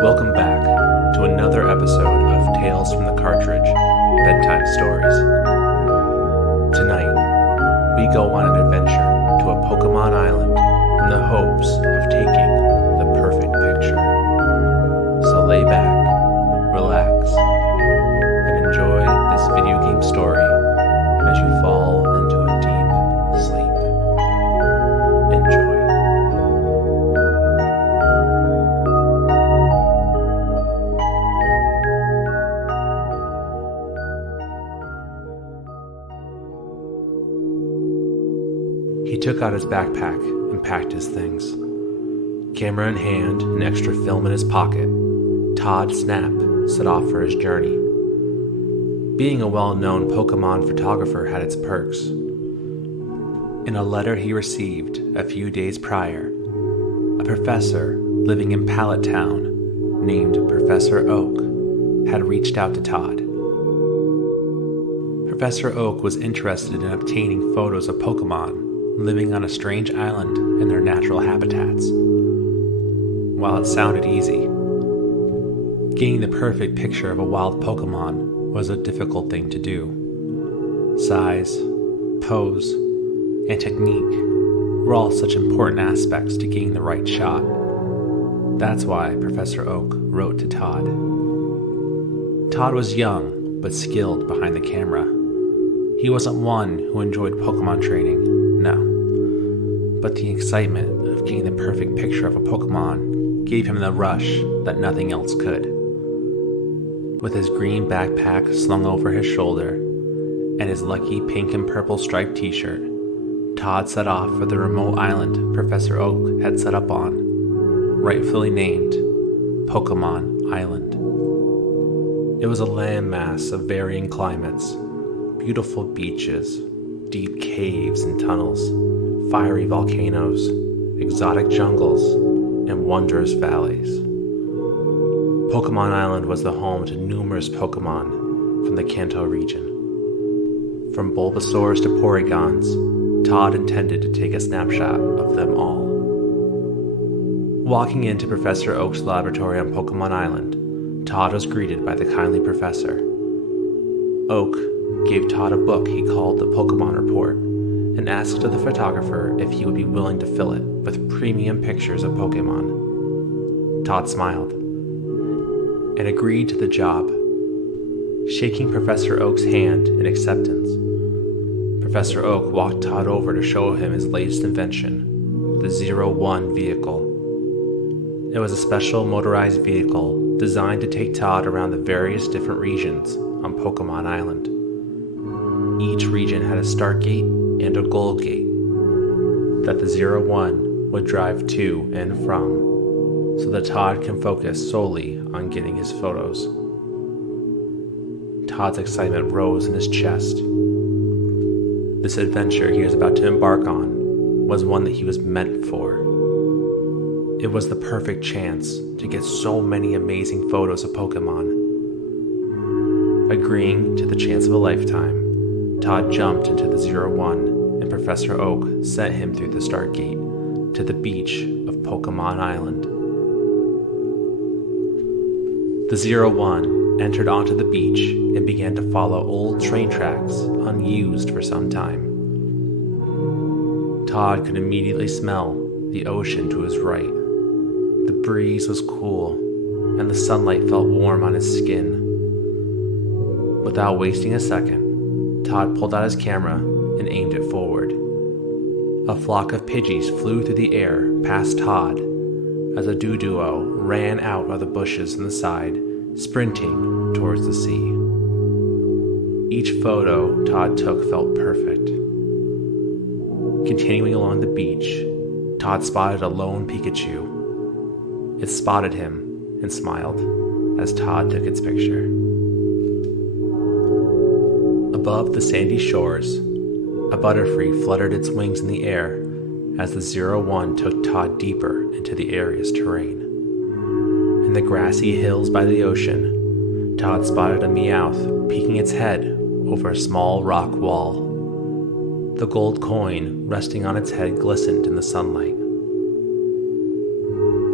Welcome back to another episode of Tales from the Cartridge, Bedtime Stories. Tonight, we go on an adventure to a Pokémon Island in the hopes of taking the perfect picture. So lay back, relax, and enjoy this video game story as you fall into a deep sleep. Enjoy. He took out his backpack and packed his things. Camera in hand and extra film in his pocket, Todd Snap set off for his journey. Being a well-known Pokémon photographer had its perks. In a letter he received a few days prior, a professor living in Pallet Town named Professor Oak had reached out to Todd. Professor Oak was interested in obtaining photos of Pokémon living on a strange island in their natural habitats. While it sounded easy, getting the perfect picture of a wild Pokémon was a difficult thing to do. Size, pose, and technique were all such important aspects to getting the right shot. That's why Professor Oak wrote to Todd. Todd was young but skilled behind the camera. He wasn't one who enjoyed Pokémon training, no. But the excitement of getting the perfect picture of a Pokémon gave him the rush that nothing else could. With his green backpack slung over his shoulder and his lucky pink and purple striped t-shirt, Todd set off for the remote island Professor Oak had set up on, rightfully named Pokémon Island. It was a landmass of varying climates, beautiful beaches, deep caves and tunnels, fiery volcanoes, exotic jungles, and wondrous valleys. Pokémon Island was the home to numerous Pokémon from the Kanto region. From Bulbasaurs to Porygons, Todd intended to take a snapshot of them all. Walking into Professor Oak's laboratory on Pokémon Island, Todd was greeted by the kindly professor. Oak gave Todd a book he called the Pokémon Report and asked of the photographer if he would be willing to fill it with premium pictures of Pokémon. Todd smiled and agreed to the job, shaking Professor Oak's hand in acceptance. Professor Oak walked Todd over to show him his latest invention, the 01 vehicle. It was a special motorized vehicle designed to take Todd around the various different regions on Pokémon Island. Each region had a start gate and a goal gate that the 01 would drive to and from, so that Todd can focus solely on getting his photos. Todd's excitement rose in his chest. This adventure he was about to embark on was one that he was meant for. It was the perfect chance to get so many amazing photos of Pokémon. Agreeing to the chance of a lifetime, Todd jumped into the 01 and Professor Oak sent him through the start gate to the beach of Pokémon Island. The 01 entered onto the beach and began to follow old train tracks unused for some time. Todd could immediately smell the ocean to his right. The breeze was cool and the sunlight felt warm on his skin. Without wasting a second, Todd pulled out his camera and aimed it forward. A flock of Pidgeys flew through the air past Todd as a Doduo ran out of the bushes on the side, sprinting towards the sea. Each photo Todd took felt perfect. Continuing along the beach, Todd spotted a lone Pikachu. It spotted him and smiled as Todd took its picture. Above the sandy shores, a butterfree fluttered its wings in the air as the 01 took Todd deeper into the area's terrain. In the grassy hills by the ocean, Todd spotted a Meowth peeking its head over a small rock wall. The gold coin resting on its head glistened in the sunlight.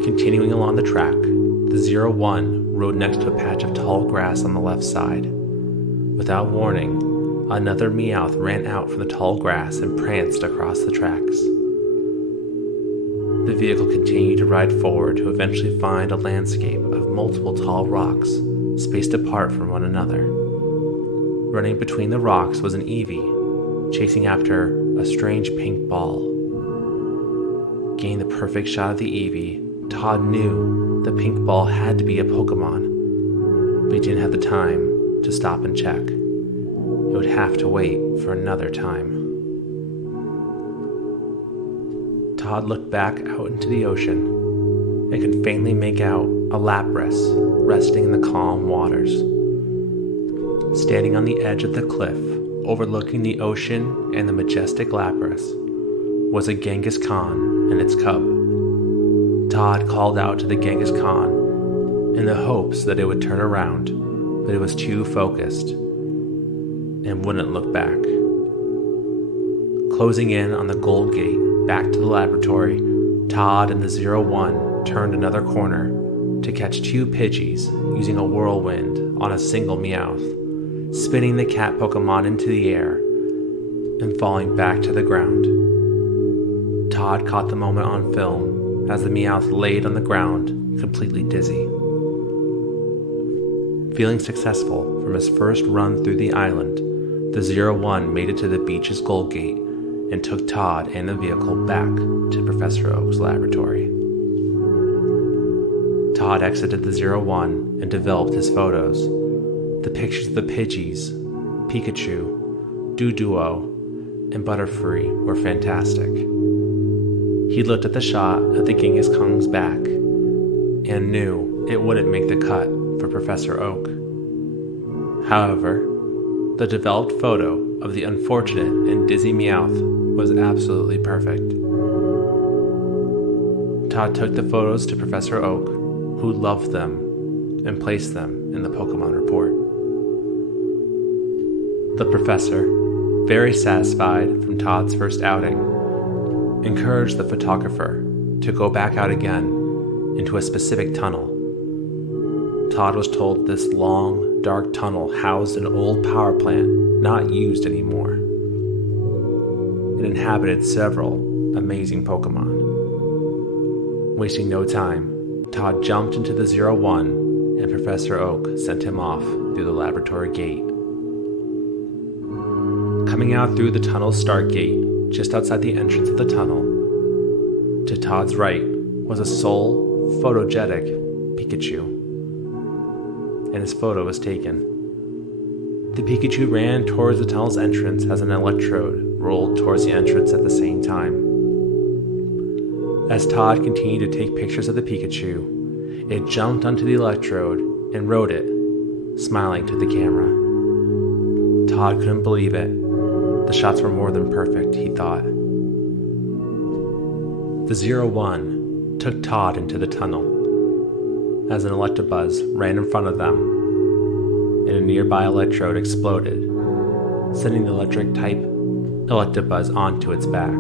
Continuing along the track, the The 01 rode next to a patch of tall grass on the left side. Without warning, another Meowth ran out from the tall grass and pranced across the tracks. The vehicle continued to ride forward to eventually find a landscape of multiple tall rocks spaced apart from one another. Running between the rocks was an Eevee, chasing after a strange pink ball. Getting the perfect shot of the Eevee, Todd knew the pink ball had to be a Pokemon, but he didn't have the time to stop and check. He would have to wait for another time. Todd looked back out into the ocean and could faintly make out a Lapras resting in the calm waters. Standing on the edge of the cliff, overlooking the ocean and the majestic Lapras, was a Genghis Khan and its cub. Todd called out to the Genghis Khan in the hopes that it would turn around, but it was too focused and wouldn't look back. Closing in on the gold gate back to the laboratory, Todd and the 01 turned another corner to catch two Pidgeys using a whirlwind on a single Meowth, spinning the cat Pokemon into the air and falling back to the ground. Todd caught the moment on film as the Meowth laid on the ground, completely dizzy. Feeling successful from his first run through the island, the 01 made it to the beach's gold gate and took Todd and the vehicle back to Professor Oak's laboratory. Todd exited the 01 and developed his photos. The pictures of the Pidgeys, Pikachu, Doduo, and Butterfree were fantastic. He looked at the shot of the Genghis Khan's back and knew it wouldn't make the cut for Professor Oak. However, the developed photo of the unfortunate and dizzy Meowth was absolutely perfect. Todd took the photos to Professor Oak, who loved them, and placed them in the Pokemon report. The professor, very satisfied from Todd's first outing, encouraged the photographer to go back out again into a specific tunnel. Todd was told this long, dark tunnel housed an old power plant not used anymore. It inhabited several amazing Pokemon. Wasting no time, Todd jumped into the 01 and Professor Oak sent him off through the laboratory gate. Coming out through the tunnel's start gate, just outside the entrance of the tunnel, to Todd's right was a sole, photogenic Pikachu, and his photo was taken. The Pikachu ran towards the tunnel's entrance as an electrode rolled towards the entrance at the same time. As Todd continued to take pictures of the Pikachu, it jumped onto the electrode and rode it, smiling to the camera. Todd couldn't believe it. The shots were more than perfect, he thought. The 01 took Todd into the tunnel as an Electabuzz ran in front of them, and a nearby electrode exploded, sending the electric-type Electabuzz onto its back.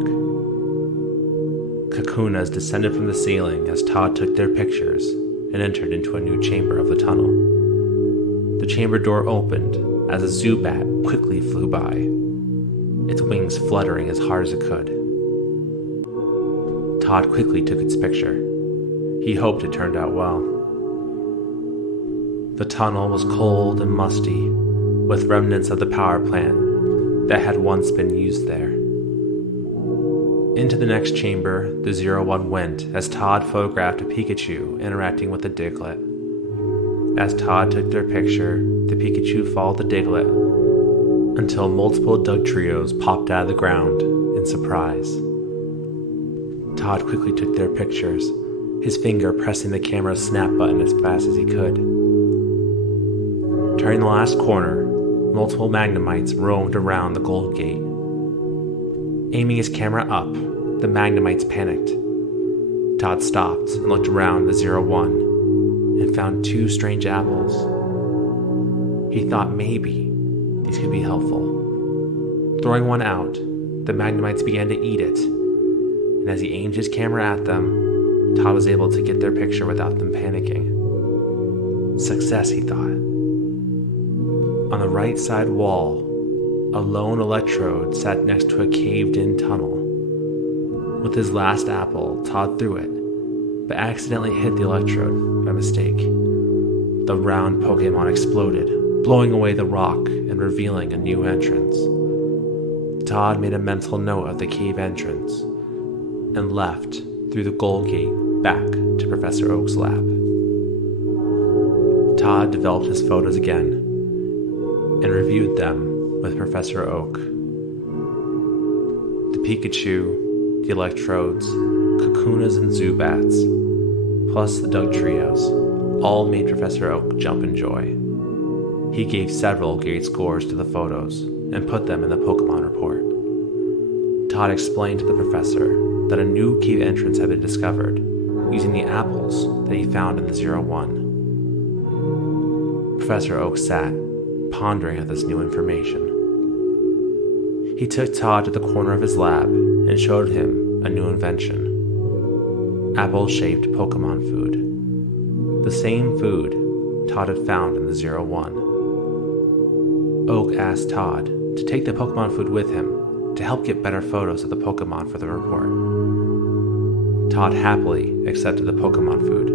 Kakunas descended from the ceiling as Todd took their pictures and entered into a new chamber of the tunnel. The chamber door opened as a Zubat quickly flew by, its wings fluttering as hard as it could. Todd quickly took its picture. He hoped it turned out well. The tunnel was cold and musty, with remnants of the power plant that had once been used there. Into the next chamber, the 01 went as Todd photographed a Pikachu interacting with a Diglett. As Todd took their picture, the Pikachu followed the Diglett until multiple Dugtrios popped out of the ground in surprise. Todd quickly took their pictures, his finger pressing the camera's snap button as fast as he could. Turning the last corner, multiple Magnemites roamed around the gold gate. Aiming his camera up, the Magnemites panicked. Todd stopped and looked around the 01 and found two strange apples. He thought maybe these could be helpful. Throwing one out, the Magnemites began to eat it, and as he aimed his camera at them, Todd was able to get their picture without them panicking. Success, he thought. On the right side wall, a lone electrode sat next to a caved-in tunnel. With his last apple, Todd threw it, but accidentally hit the electrode by mistake. The round Pokémon exploded, blowing away the rock and revealing a new entrance. Todd made a mental note of the cave entrance and left through the gold gate back to Professor Oak's lab. Todd developed his photos again and reviewed them with Professor Oak. The Pikachu, the Electrodes, Kakunas and Zubats, plus the Dugtrios, all made Professor Oak jump in joy. He gave several great scores to the photos and put them in the Pokemon report. Todd explained to the professor that a new cave entrance had been discovered using the apples that he found in the 01. Professor Oak sat, pondering at this new information. He took Todd to the corner of his lab and showed him a new invention: apple-shaped Pokemon food. The same food Todd had found in the 01. Oak asked Todd to take the Pokemon food with him to help get better photos of the Pokemon for the report. Todd happily accepted the Pokemon food.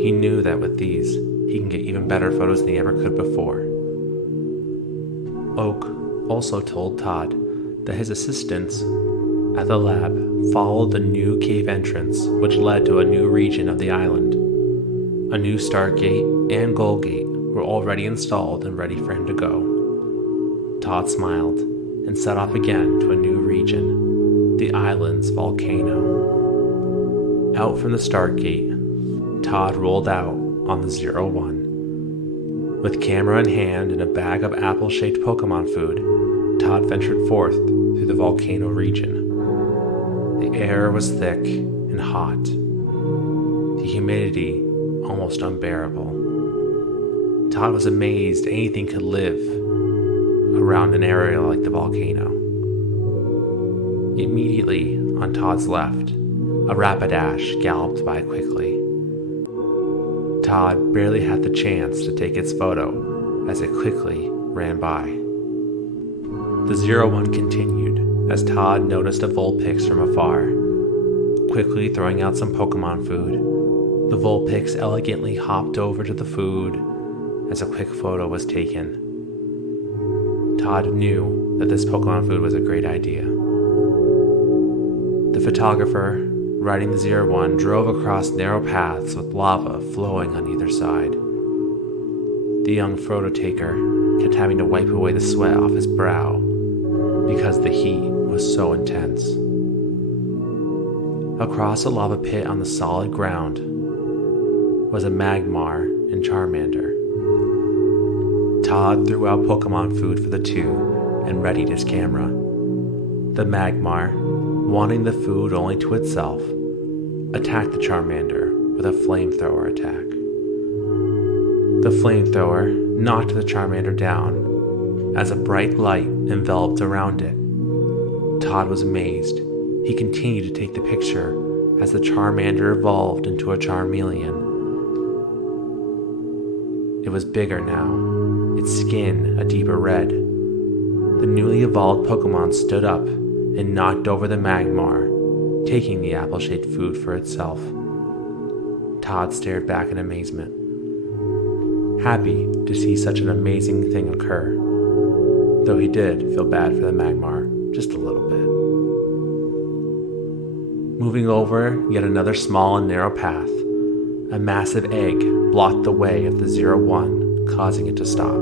He knew that with these, he can get even better photos than he ever could before. Oak also told Todd that his assistants at the lab followed the new cave entrance, which led to a new region of the island. A new start gate and goal gate were already installed and ready for him to go. Todd smiled and set off again to a new region, the island's volcano. Out from the start gate, Todd rolled out on the 01. With camera in hand and a bag of apple-shaped Pokemon food, Todd ventured forth through the volcano region. The air was thick and hot, the humidity almost unbearable. Todd was amazed anything could live around an area like the volcano. Immediately on Todd's left, a Rapidash galloped by quickly. Todd barely had the chance to take its photo as it quickly ran by. The 01 continued as Todd noticed a Vulpix from afar. Quickly throwing out some Pokemon food, the Vulpix elegantly hopped over to the food as a quick photo was taken. Todd knew that this Pokemon food was a great idea. The photographer, riding the 01, drove across narrow paths with lava flowing on either side. The young photo taker kept having to wipe away the sweat off his brow because the heat was so intense. Across a lava pit on the solid ground was a Magmar and Charmander. Todd threw out Pokemon food for the two and readied his camera. The Magmar, wanting the food only to itself, attacked the Charmander with a flamethrower attack. The flamethrower knocked the Charmander down as a bright light enveloped around it. Todd was amazed. He continued to take the picture as the Charmander evolved into a Charmeleon. It was bigger now, its skin a deeper red. The newly evolved Pokemon stood up and knocked over the Magmar, taking the apple-shaped food for itself. Todd stared back in amazement, happy to see such an amazing thing occur, though he did feel bad for the Magmar just a little bit. Moving over yet another small and narrow path, a massive egg blocked the way of the 01, causing it to stop.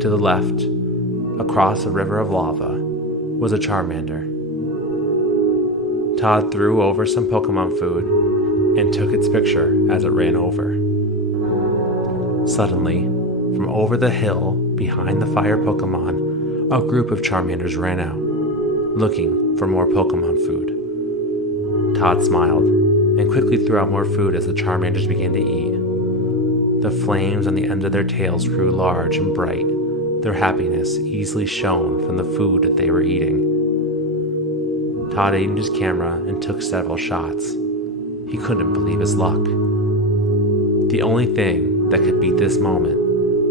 To the left, across a river of lava, was a Charmander. Todd threw over some Pokemon food and took its picture as it ran over. Suddenly, from over the hill behind the fire Pokemon, a group of Charmanders ran out, looking for more Pokemon food. Todd smiled and quickly threw out more food as the Charmanders began to eat. The flames on the ends of their tails grew large and bright, their happiness easily shown from the food that they were eating. Todd aimed his camera and took several shots. He couldn't believe his luck. The only thing that could beat this moment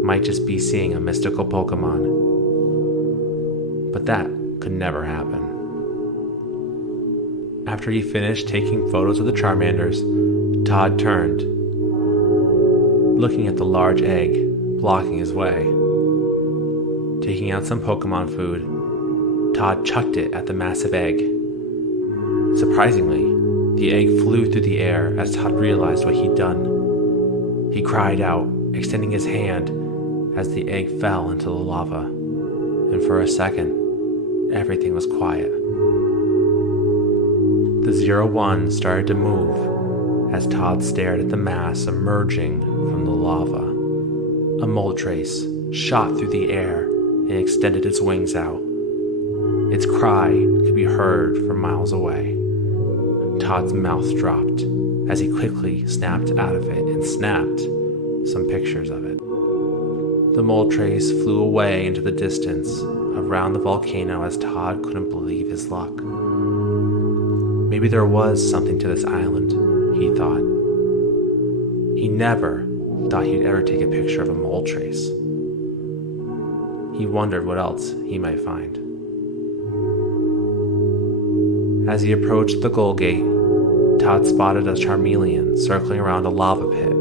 might just be seeing a mystical Pokemon. But that could never happen. After he finished taking photos of the Charmanders, Todd turned, looking at the large egg blocking his way. Taking out some Pokemon food, Todd chucked it at the massive egg. Surprisingly, the egg flew through the air as Todd realized what he'd done. He cried out, extending his hand as the egg fell into the lava, and for a second, everything was quiet. The 01 started to move as Todd stared at the mass emerging from the lava. A Moltres shot through the air and extended its wings out. Its cry could be heard from miles away. Todd's mouth dropped as he quickly snapped out of it and snapped some pictures of it. The Moltres flew away into the distance around the volcano as Todd couldn't believe his luck. Maybe there was something to this island, he thought. He never thought he'd ever take a picture of a Moltres. He wondered what else he might find. As he approached the Goal Gate, Todd spotted a Charmeleon circling around a lava pit.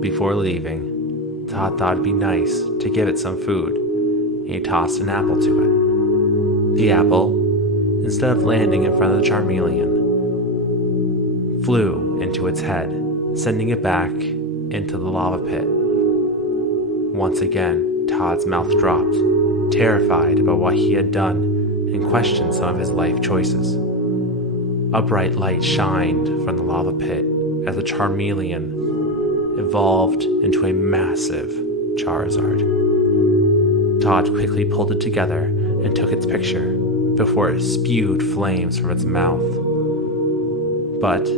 Before leaving, Todd thought it'd be nice to give it some food, and he tossed an apple to it. The apple, instead of landing in front of the Charmeleon, flew into its head, sending it back into the lava pit. Once again, Todd's mouth dropped, terrified about what he had done, and questioned some of his life choices. A bright light shined from the lava pit as the Charmeleon evolved into a massive Charizard. Todd quickly pulled it together and took its picture before it spewed flames from its mouth. But,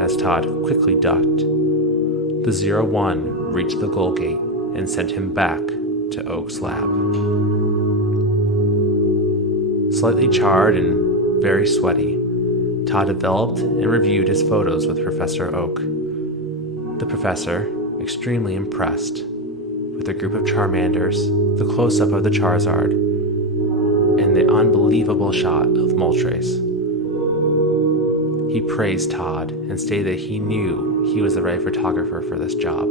as Todd quickly ducked, the 01 reached the Goal Gate and sent him back to Oak's lab. Slightly charred and very sweaty, Todd developed and reviewed his photos with Professor Oak. The professor, extremely impressed with the group of Charmanders, the close-up of the Charizard, and the unbelievable shot of Moltres. He praised Todd and stated that he knew he was the right photographer for this job.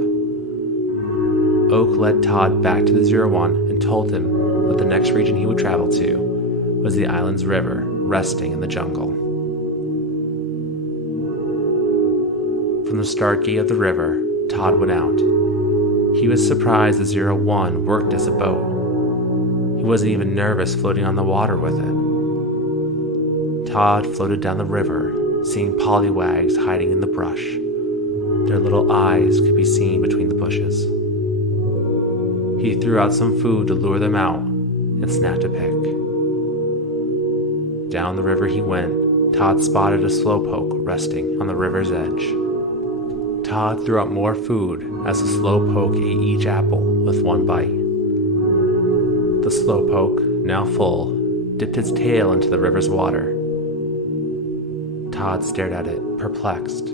Oak led Todd back to the 01 and told him that the next region he would travel to was the island's river resting in the jungle. From the start gate of the river, Todd went out. He was surprised the 01 worked as a boat. He wasn't even nervous floating on the water with it. Todd floated down the river, seeing pollywags hiding in the brush. Their little eyes could be seen between the bushes. He threw out some food to lure them out and snapped a pic. Down the river he went. Todd spotted a slowpoke resting on the river's edge. Todd threw out more food as the slowpoke ate each apple with one bite. The slowpoke, now full, dipped its tail into the river's water. Todd stared at it, perplexed,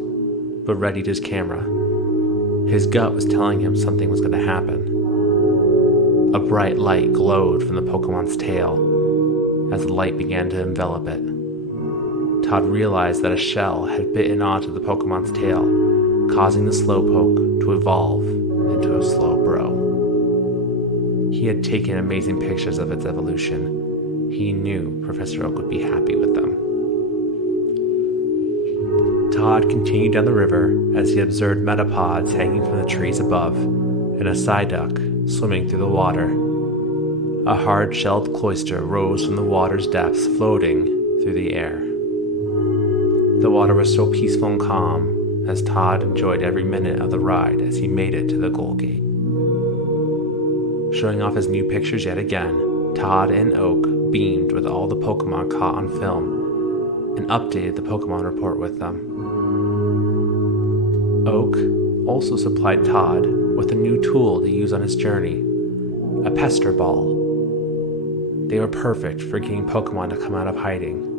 but readied his camera. His gut was telling him something was going to happen. A bright light glowed from the Pokemon's tail as the light began to envelop it. Todd realized that a shell had bitten onto the Pokemon's tail, causing the slowpoke to evolve into a Slowbro. He had taken amazing pictures of its evolution. He knew Professor Oak would be happy with them. Todd continued down the river as he observed metapods hanging from the trees above and a Psyduck swimming through the water. A hard-shelled cloyster rose from the water's depths, floating through the air. The water was so peaceful and calm as Todd enjoyed every minute of the ride as he made it to the Goal Gate. Showing off his new pictures yet again, Todd and Oak beamed with all the Pokemon caught on film and updated the Pokemon report with them. Oak also supplied Todd with a new tool to use on his journey, a pester ball. They were perfect for getting Pokemon to come out of hiding.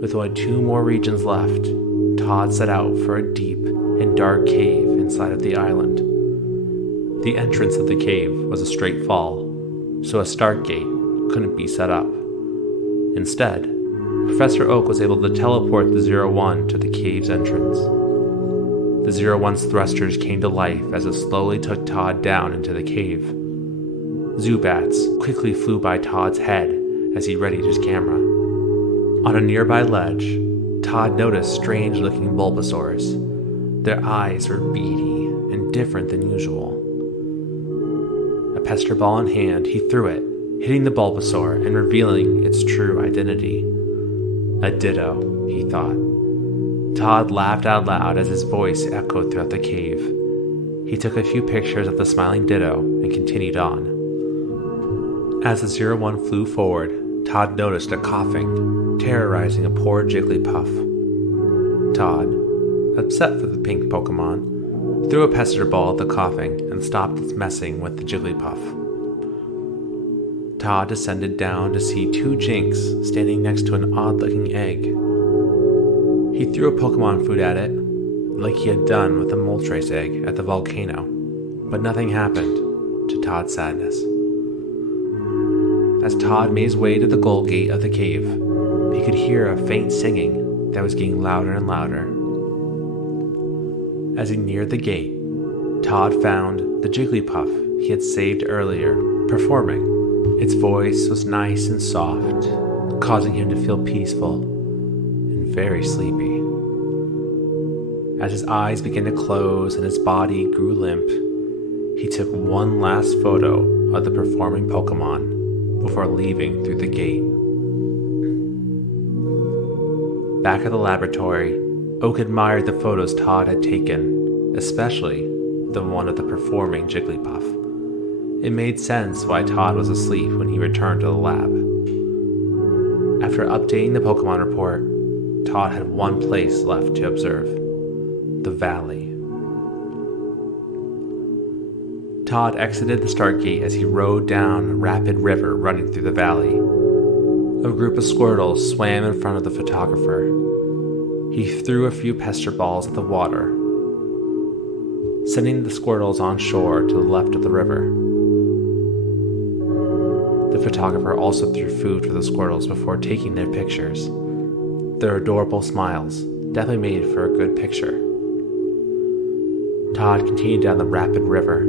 With only 2 more regions left, Todd set out for a deep and dark cave inside of the island. The entrance of the cave was a straight fall, so a start gate couldn't be set up. Instead, Professor Oak was able to teleport the 01 to the cave's entrance. The 01's thrusters came to life as it slowly took Todd down into the cave. Zubats quickly flew by Todd's head as he readied his camera. On a nearby ledge, Todd noticed strange-looking Bulbasaurs. Their eyes were beady and different than usual. A pester ball in hand, he threw it, hitting the Bulbasaur and revealing its true identity. A Ditto, he thought. Todd laughed out loud as his voice echoed throughout the cave. He took a few pictures of the smiling Ditto and continued on. As the 01 flew forward, Todd noticed a coughing, terrorizing a poor Jigglypuff. Todd, upset for the pink Pokemon, threw a pester ball at the coughing and stopped its messing with the Jigglypuff. Todd descended down to see two Jinx standing next to an odd-looking egg. He threw a Pokemon food at it, like he had done with the Moltres egg at the volcano, but nothing happened, to Todd's sadness. As Todd made his way to the goal gate of the cave, he could hear a faint singing that was getting louder and louder. As he neared the gate, Todd found the Jigglypuff he had saved earlier performing. Its voice was nice and soft, causing him to feel peaceful and very sleepy. As his eyes began to close and his body grew limp, he took one last photo of the performing Pokemon before leaving through the gate. Back at the laboratory, Oak admired the photos Todd had taken, especially the one of the performing Jigglypuff. It made sense why Todd was asleep when he returned to the lab. After updating the Pokemon report, Todd had one place left to observe: the valley. Todd exited the start gate as he rode down a rapid river running through the valley. A group of Squirtles swam in front of the photographer. He threw a few pester balls at the water, sending the Squirtles on shore to the left of the river. The photographer also threw food for the Squirtles before taking their pictures. Their adorable smiles definitely made for a good picture. Todd continued down the rapid river,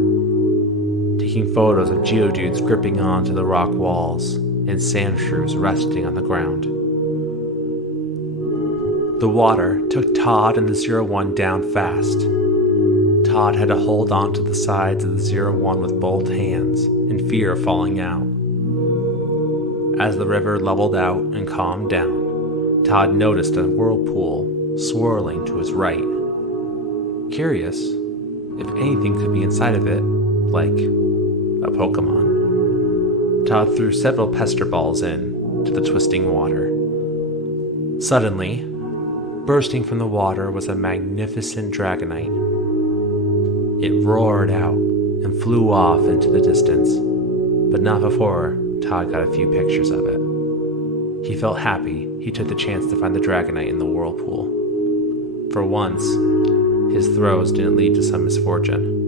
taking photos of Geodudes gripping onto the rock walls and Sandshrews resting on the ground. The water took Todd and the 01 down fast. Todd had to hold onto the sides of the 01 with both hands in fear of falling out. As the river leveled out and calmed down, Todd noticed a whirlpool swirling to his right. Curious if anything could be inside of it, like a Pokemon. Todd threw several pester balls into the twisting water. Suddenly, bursting from the water was a magnificent Dragonite. It roared out and flew off into the distance, but not before Todd got a few pictures of it. He felt happy he took the chance to find the Dragonite in the whirlpool. For once, his throws didn't lead to some misfortune.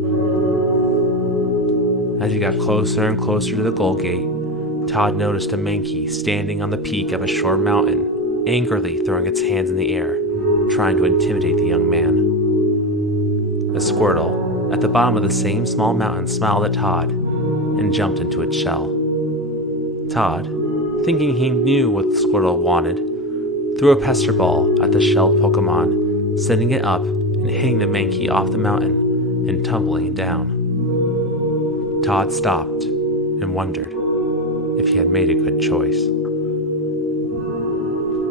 As he got closer and closer to the goal gate, Todd noticed a Mankey standing on the peak of a short mountain, angrily throwing its hands in the air, trying to intimidate the young man. A Squirtle at the bottom of the same small mountain smiled at Todd and jumped into its shell. Todd, thinking he knew what the Squirtle wanted, threw a pester ball at the shelled Pokemon, sending it up and hitting the Mankey off the mountain and tumbling it down. Todd stopped and wondered if he had made a good choice.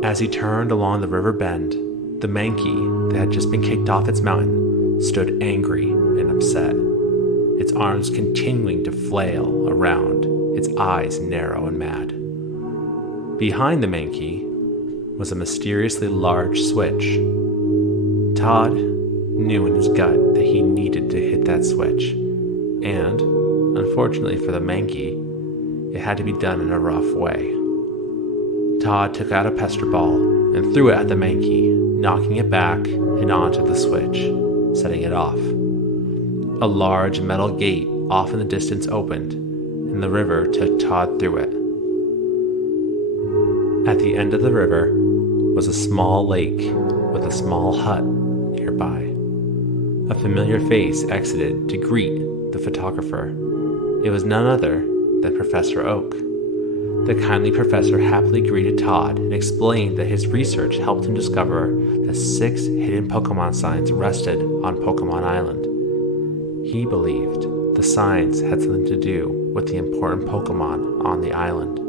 As he turned along the river bend, the Mankey that had just been kicked off its mountain stood angry and upset, its arms continuing to flail around, its eyes narrow and mad. Behind the Mankey was a mysteriously large switch. Todd knew in his gut that he needed to hit that switch, and, unfortunately for the Mankey, it had to be done in a rough way. Todd took out a pester ball and threw it at the Mankey, knocking it back and onto the switch, setting it off. A large metal gate off in the distance opened, and the river took Todd through it. At the end of the river was a small lake with a small hut nearby. A familiar face exited to greet the photographer. It was none other than Professor Oak. The kindly professor happily greeted Todd and explained that his research helped him discover the 6 hidden Pokémon signs rested on Pokémon Island. He believed the signs had something to do with the important Pokémon on the island.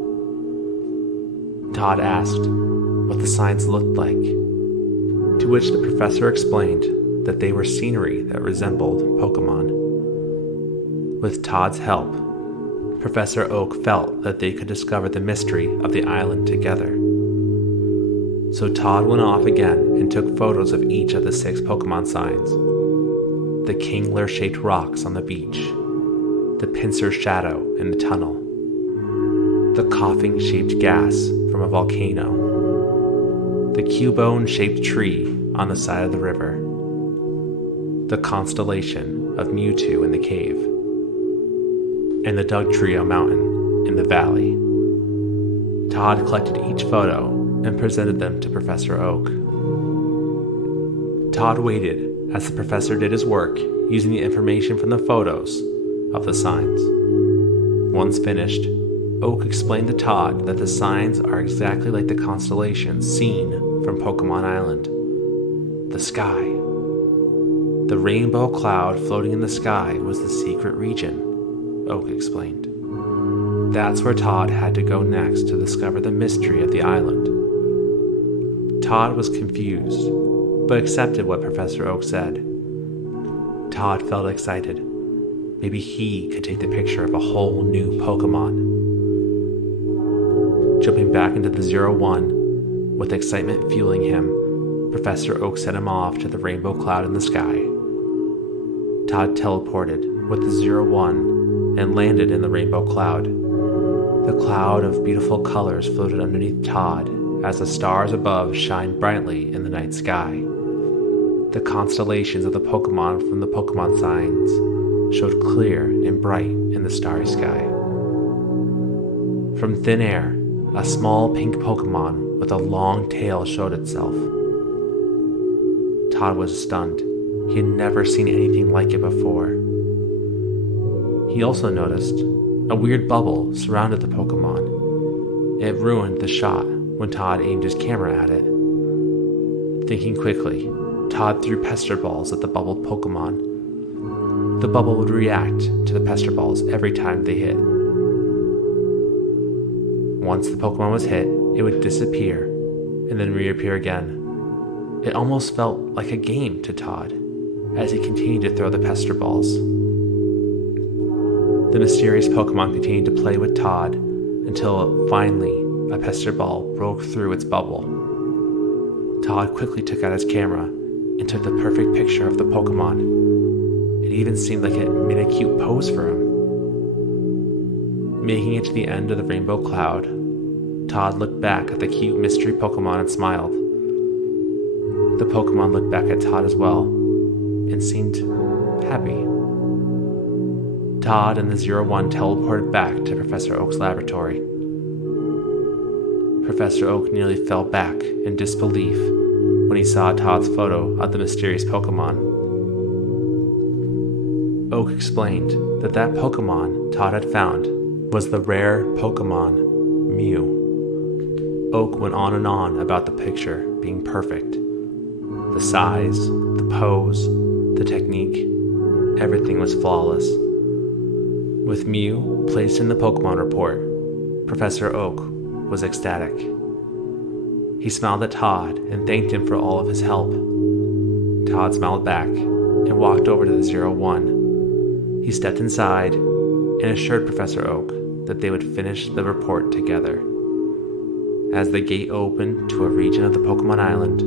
Todd asked what the signs looked like, to which the professor explained that they were scenery that resembled Pokémon. With Todd's help, Professor Oak felt that they could discover the mystery of the island together. So Todd went off again and took photos of each of the 6 Pokémon signs. The kingler-shaped rocks on the beach, the pincer shadow in the tunnel, the coughing-shaped gas from a volcano, the cubone-shaped tree on the side of the river, the constellation of Mewtwo in the cave, and the Dugtrio Mountain in the valley. Todd collected each photo and presented them to Professor Oak. Todd waited as the professor did his work using the information from the photos of the signs. Once finished, Oak explained to Todd that the signs are exactly like the constellations seen from Pokémon Island. The sky. The rainbow cloud floating in the sky was the secret region, Oak explained. That's where Todd had to go next to discover the mystery of the island. Todd was confused, but accepted what Professor Oak said. Todd felt excited. Maybe he could take the picture of a whole new Pokémon. Jumping back into the 01, with excitement fueling him, Professor Oak sent him off to the rainbow cloud in the sky. Todd teleported with the 01 and landed in the rainbow cloud. The cloud of beautiful colors floated underneath Todd as the stars above shined brightly in the night sky. The constellations of the Pokémon from the Pokémon signs showed clear and bright in the starry sky. From thin air, a small pink Pokémon with a long tail showed itself. Todd was stunned. He had never seen anything like it before. He also noticed a weird bubble surrounded the Pokémon. It ruined the shot when Todd aimed his camera at it. Thinking quickly, Todd threw pester balls at the bubbled Pokémon. The bubble would react to the pester balls every time they hit. Once the Pokémon was hit, it would disappear and then reappear again. It almost felt like a game to Todd as he continued to throw the pester balls. The mysterious Pokémon continued to play with Todd until finally a pester ball broke through its bubble. Todd quickly took out his camera and took the perfect picture of the Pokémon. It even seemed like it made a cute pose for him. Making it to the end of the rainbow cloud, Todd looked back at the cute mystery Pokémon and smiled. The Pokémon looked back at Todd as well and seemed happy. Todd and the 01 teleported back to Professor Oak's laboratory. Professor Oak nearly fell back in disbelief when he saw Todd's photo of the mysterious Pokémon. Oak explained that that Pokémon Todd had found was the rare Pokémon Mew. Oak went on and on about the picture being perfect. The size, the pose, the technique, everything was flawless. With Mew placed in the Pokémon report, Professor Oak was ecstatic. He smiled at Todd and thanked him for all of his help. Todd smiled back and walked over to the 01. He stepped inside and assured Professor Oak that they would finish the report together. As the gate opened to a region of the Pokémon Island,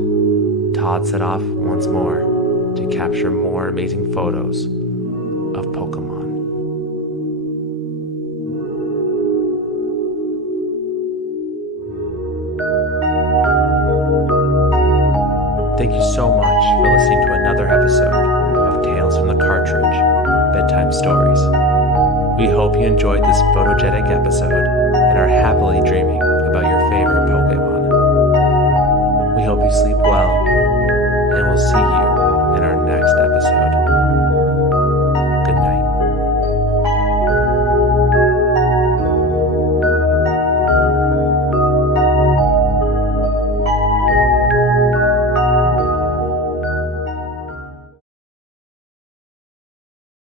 Todd set off once more to capture more amazing photos of Pokémon. Thank you so much for listening to another episode tales from the Cartridge, Bedtime Stories. We hope you enjoyed this photogenic episode.